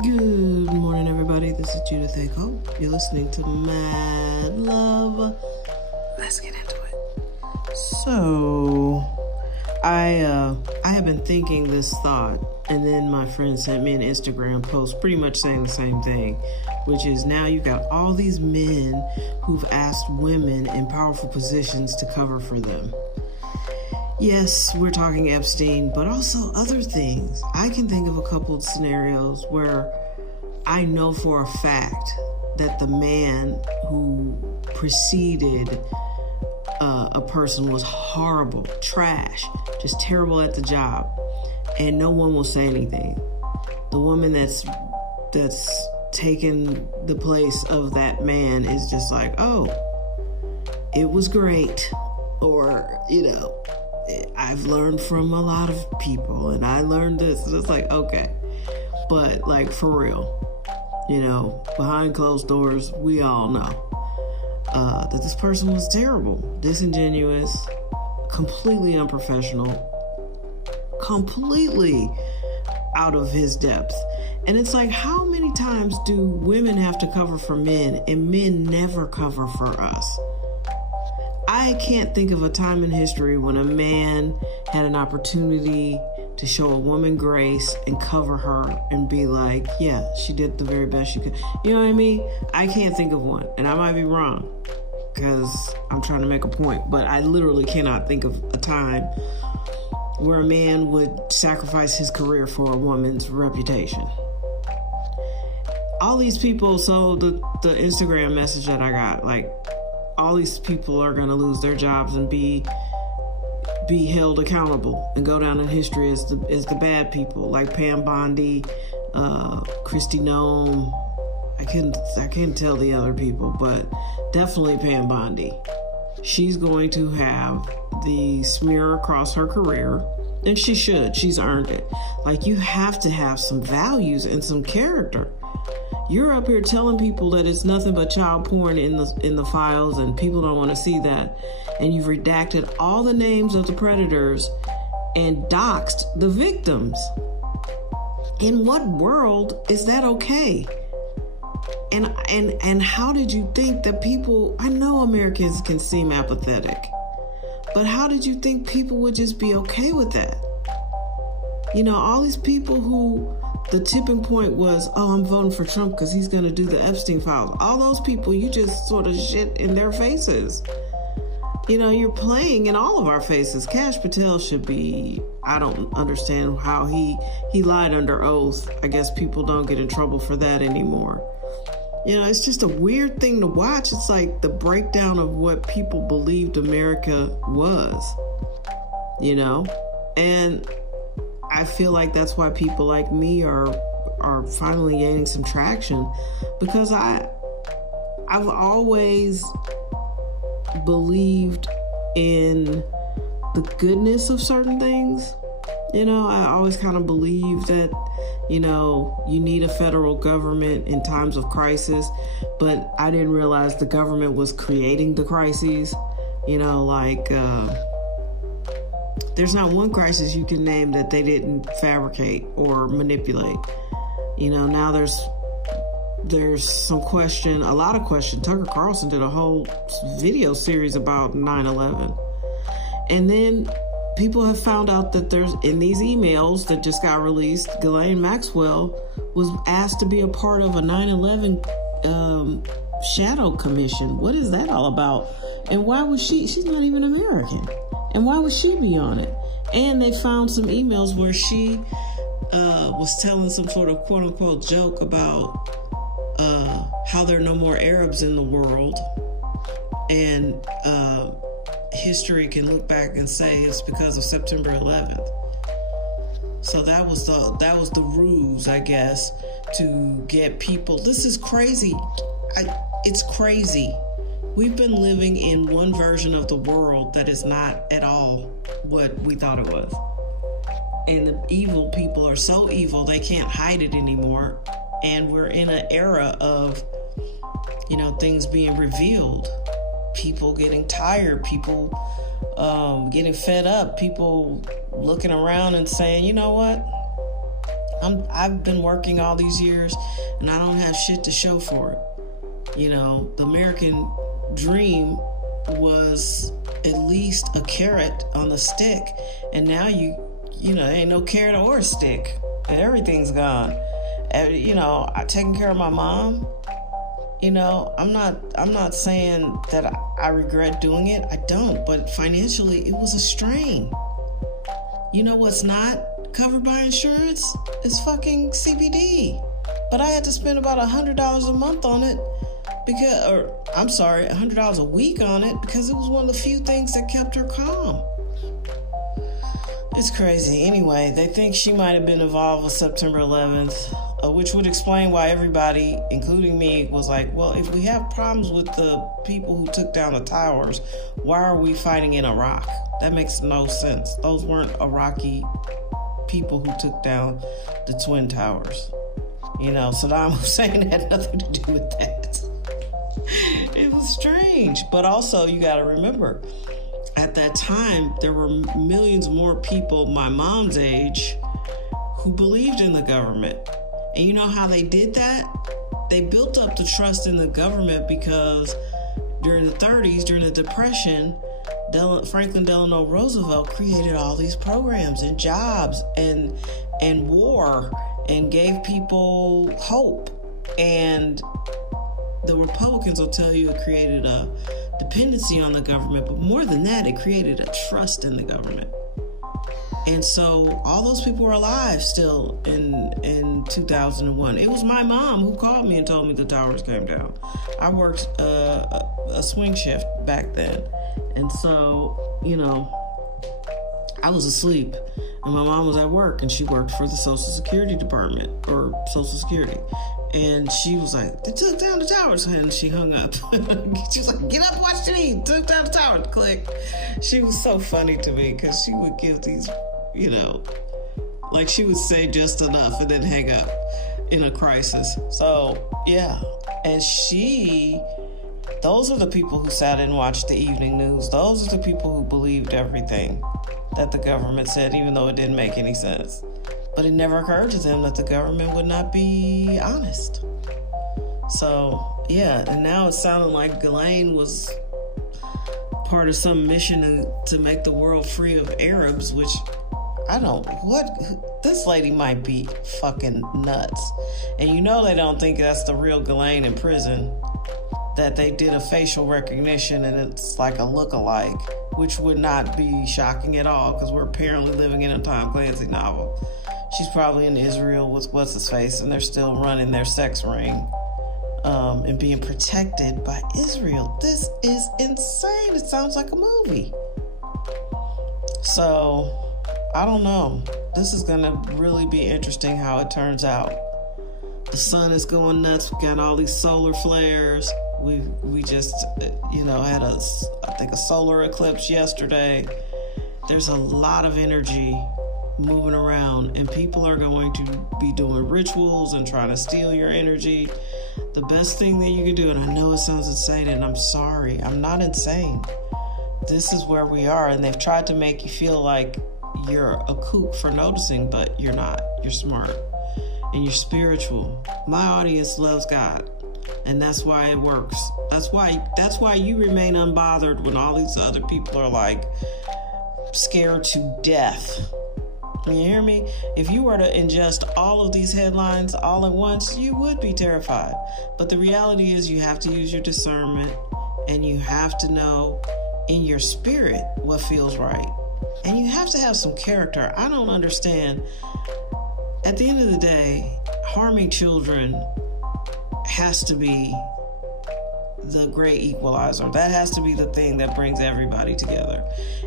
Good morning, everybody. This is Judith Echo. You're listening to Mad Love. Let's get into it. So, I have been thinking this thought, and then my friend sent me an Instagram post pretty much saying the same thing, which is now you got all these men who've asked women in powerful positions to cover for them. Yes, we're talking Epstein, but also other things. I can think of a couple of scenarios where I know for a fact that the man who preceded a person was horrible, trash, just terrible at the job, and no one will say anything. The woman that's taken the place of that man is just like, oh, it was great, or, I've learned from a lot of people, and I learned this. And it's like, okay. But, like, for real, behind closed doors, we all know that this person was terrible, disingenuous, completely unprofessional, completely out of his depth. And it's like, how many times do women have to cover for men, and men never cover for us? I can't think of a time in history when a man had an opportunity to show a woman grace and cover her and be like, yeah, she did the very best she could. You know what I mean? I can't think of one, and I might be wrong because I'm trying to make a point, but I literally cannot think of a time where a man would sacrifice his career for a woman's reputation. All these people, so the Instagram message that I got, like, all these people are going to lose their jobs and be held accountable and go down in history as the bad people, like Pam Bondi, Christy Nome. I can't tell the other people, but definitely Pam Bondi. She's going to have the smear across her career, and she should. She's earned it. Like, you have to have some values and some character. You're up here telling people that it's nothing but child porn in the files, and people don't want to see that. And you've redacted all the names of the predators and doxed the victims. In what world is that okay? And how did you think that people, I know Americans can seem apathetic, but how did you think people would just be okay with that? All these people who the tipping point was, oh, I'm voting for Trump because he's going to do the Epstein files. All those people, you just sort of shit in their faces. You're playing in all of our faces. Kash Patel should be, I don't understand how he lied under oath. I guess people don't get in trouble for that anymore. It's just a weird thing to watch. It's like the breakdown of what people believed America was, and I feel like that's why people like me are finally gaining some traction, because I've always believed in the goodness of certain things. I always kind of believe that, you need a federal government in times of crisis, but I didn't realize the government was creating the crises. There's not one crisis you can name that they didn't fabricate or manipulate. Now there's some question, a lot of question. Tucker Carlson did a whole video series about 9/11. And then people have found out that there's, in these emails that just got released, Ghislaine Maxwell was asked to be a part of a 9/11 shadow commission. What is that all about? And why was she's not even American. And why would she be on it? And they found some emails where she was telling some sort of quote-unquote joke about how there are no more Arabs in the world. And history can look back and say it's because of September 11th. So that was the ruse, I guess, to get people. This is crazy. It's crazy. We've been living in one version of the world that is not at all what we thought it was. And the evil people are so evil they can't hide it anymore. And we're in an era of, things being revealed. People getting tired, people getting fed up, people looking around and saying, you know what? I've been working all these years, and I don't have shit to show for it. You know, the American dream was at least a carrot on the stick, and now you know, there ain't no carrot or stick. Everything's gone. You know, taking care of my mom. You know, I'm not saying that I regret doing it. I don't, but financially, it was a strain. You know what's not covered by insurance? It's fucking CBD. But I had to spend about $100 a month on it $100 a week on it because it was one of the few things that kept her calm. It's crazy. Anyway, they think she might have been involved with September 11th, which would explain why everybody, including me, was like, well, if we have problems with the people who took down the towers, why are we fighting in Iraq? That makes no sense. Those weren't Iraqi people who took down the Twin Towers. You know, Saddam Hussein had nothing to do with that. It was strange. But also, you got to remember, at that time, there were millions more people my mom's age who believed in the government. And you know how they did that? They built up the trust in the government because during the 30s, during the Depression, Franklin Delano Roosevelt created all these programs and jobs and war and gave people hope. And the Republicans will tell you it created a dependency on the government, but more than that, it created a trust in the government. And so all those people were alive still in 2001. It was my mom who called me and told me the towers came down. I worked a swing shift back then. And so, you know, I was asleep and my mom was at work, and she worked for the Social Security Department or Social Security. And she was like, they took down the towers, and she hung up. She was like, get up, watch TV, took down the towers, click. She was so funny to me because she would give these, you know, like she would say just enough and then hang up in a crisis. So, yeah. And those are the people who sat and watched the evening news. Those are the people who believed everything that the government said, even though it didn't make any sense. But it never occurred to them that the government would not be honest. So, yeah, and now it sounded like Ghislaine was part of some mission to make the world free of Arabs, which this lady might be fucking nuts. And you know they don't think that's the real Ghislaine in prison, that they did a facial recognition and it's like a look-alike, which would not be shocking at all because we're apparently living in a Tom Clancy novel. She's probably in Israel with what's-his-face, and they're still running their sex ring and being protected by Israel. This is insane. It sounds like a movie. So, I don't know. This is going to really be interesting how it turns out. The sun is going nuts. We got all these solar flares. We just, you know, had I think a solar eclipse yesterday. There's a lot of energy moving around, and people are going to be doing rituals and trying to steal your energy. The best thing that you can do, and I know it sounds insane, and I'm sorry, I'm not insane. This is where we are, and they've tried to make you feel like you're a kook for noticing, but you're not. You're smart, and you're spiritual. My audience loves God, and that's why it works. That's why you remain unbothered when all these other people are like scared to death. You hear me? If you were to ingest all of these headlines all at once, you would be terrified. But the reality is you have to use your discernment, and you have to know in your spirit what feels right. And you have to have some character. I don't understand. At the end of the day, harming children has to be the great equalizer. That has to be the thing that brings everybody together.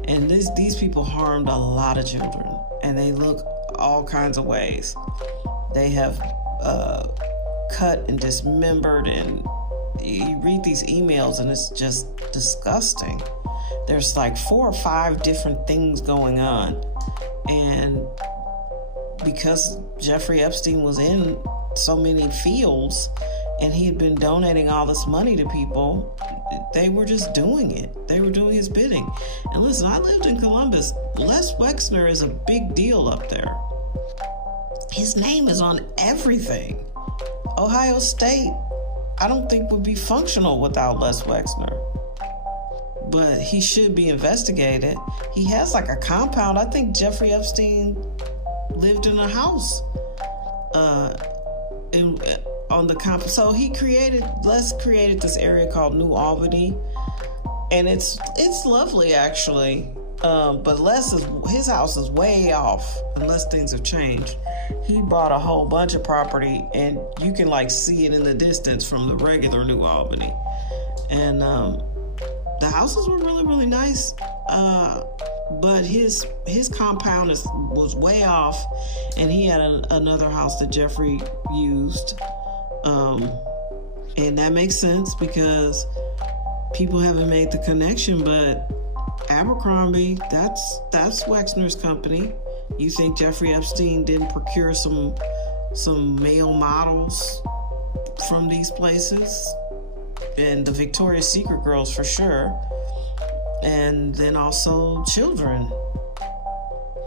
And these people harmed a lot of children, and they look all kinds of ways. They have cut and dismembered, and you read these emails and it's just disgusting. There's like 4 or 5 different things going on. And because Jeffrey Epstein was in so many fields and he had been donating all this money to people, they were just doing it. They were doing his bidding. And listen, I lived in Columbus. Les Wexner is a big deal up there. his name is on everything. Ohio State, I don't think would be functional without Les Wexner. But he should be investigated. He has like a compound. I think Jeffrey Epstein lived in a house on the compound. So Les created this area called New Albany. And it's lovely, actually. But his house is way off, unless things have changed. He bought a whole bunch of property, and you can like see it in the distance from the regular New Albany. And the houses were really, really nice. But his compound was way off, and he had another house that Jeffrey used. And that makes sense because people haven't made the connection, but Abercrombie, that's Wexner's company. You think Jeffrey Epstein didn't procure some male models from these places? And the Victoria's Secret girls for sure. And then also children.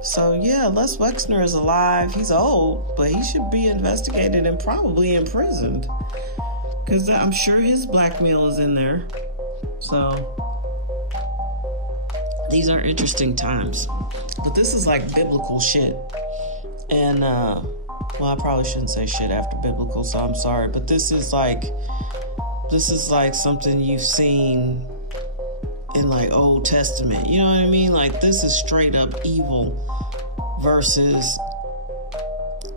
So yeah, Les Wexner is alive. He's old, but he should be investigated and probably imprisoned. Because I'm sure his blackmail is in there. So these are interesting times. But this is like biblical shit. And well, I probably shouldn't say shit after biblical, so I'm sorry. But this is like something you've seen in like Old Testament. You know what I mean? Like this is straight up evil versus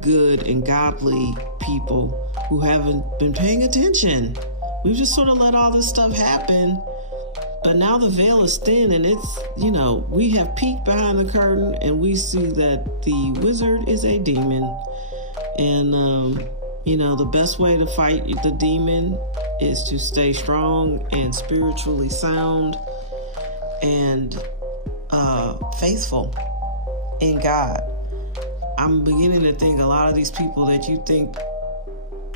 good and godly people who haven't been paying attention. We've just sort of let all this stuff happen. But now the veil is thin, and it's, we have peeked behind the curtain, and we see that the wizard is a demon. And, the best way to fight the demon is to stay strong and spiritually sound and faithful in God. I'm beginning to think a lot of these people that you think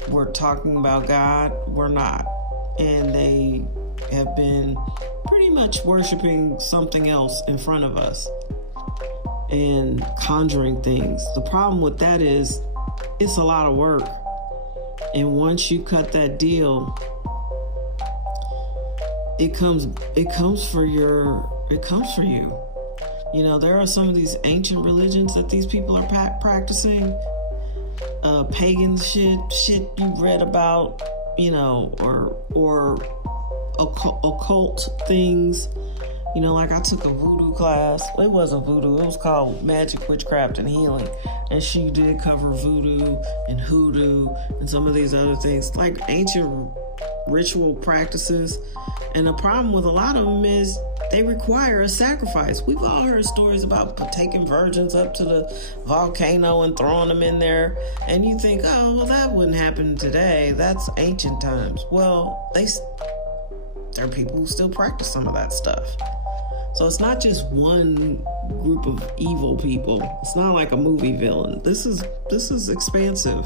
were talking about God were not. And they have been pretty much worshiping something else in front of us and conjuring things. The problem with that is it's a lot of work. And once you cut that deal, it comes for you. There are some of these ancient religions that these people are practicing, pagan shit you read about, or occult things. Like I took a voodoo class. It wasn't voodoo. It was called Magic, Witchcraft, and Healing. And she did cover voodoo and hoodoo and some of these other things, like ancient ritual practices. And the problem with a lot of them is they require a sacrifice. We've all heard stories about taking virgins up to the volcano and throwing them in there. And you think, oh, well, that wouldn't happen today. That's ancient times. Well, there are people who still practice some of that stuff. So it's not just one group of evil people. It's not like a movie villain. This is expansive.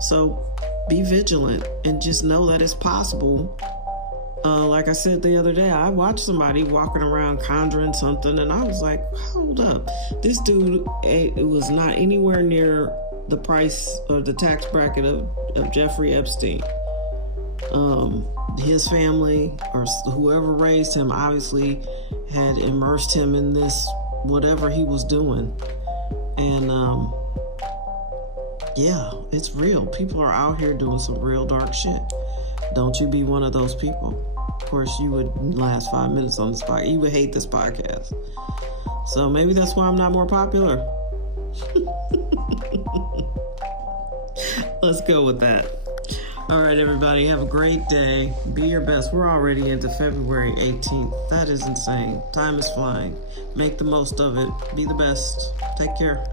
So be vigilant and just know that it's possible. Like I said the other day, I watched somebody walking around conjuring something, and I was like, hold up. This dude, it was not anywhere near the price or the tax bracket of Jeffrey Epstein. His family or whoever raised him obviously had immersed him in this, whatever he was doing. And yeah, it's real. People are out here doing some real dark shit. Don't you be one of those people. Of course, you would last 5 minutes on this podcast. You would hate this podcast. So maybe that's why I'm not more popular. Let's go with that. All right, everybody, have a great day. Be your best. We're already into February 18th. That is insane. Time is flying. Make the most of it. Be the best. Take care.